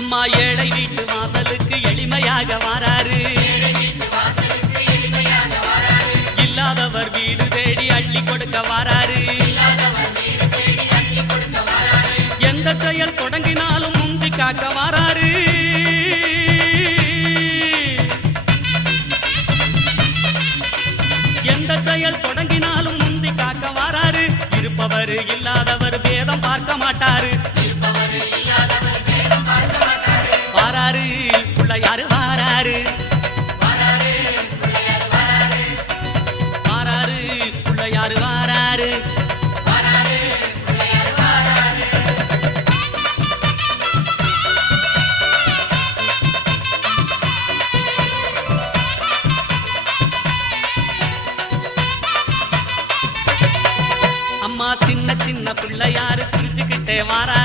அம்மா ஏழை வீட்டு வாசலுக்கு எளிமையாக வாராரு. இல்லாதவர் வீடு தேடி அள்ளி கொடுக்க வாராரு. எந்த செயல் தொடங்கினாலும் முந்தி காக்க வாராரு. எந்த செயல் தொடங்கினாலும் முந்தி காக்க வாராரு. இருப்பவர் இல்லாதவர் பேதம் பார்க்க மாட்டாரு. வாராரு பிள்ளையாரு வாராரு. வாராரு பிள்ளையாரு வாராரு. அம்மா சின்ன சின்ன பிள்ளையாரு சிரிச்சுக்கிட்டே வாரா.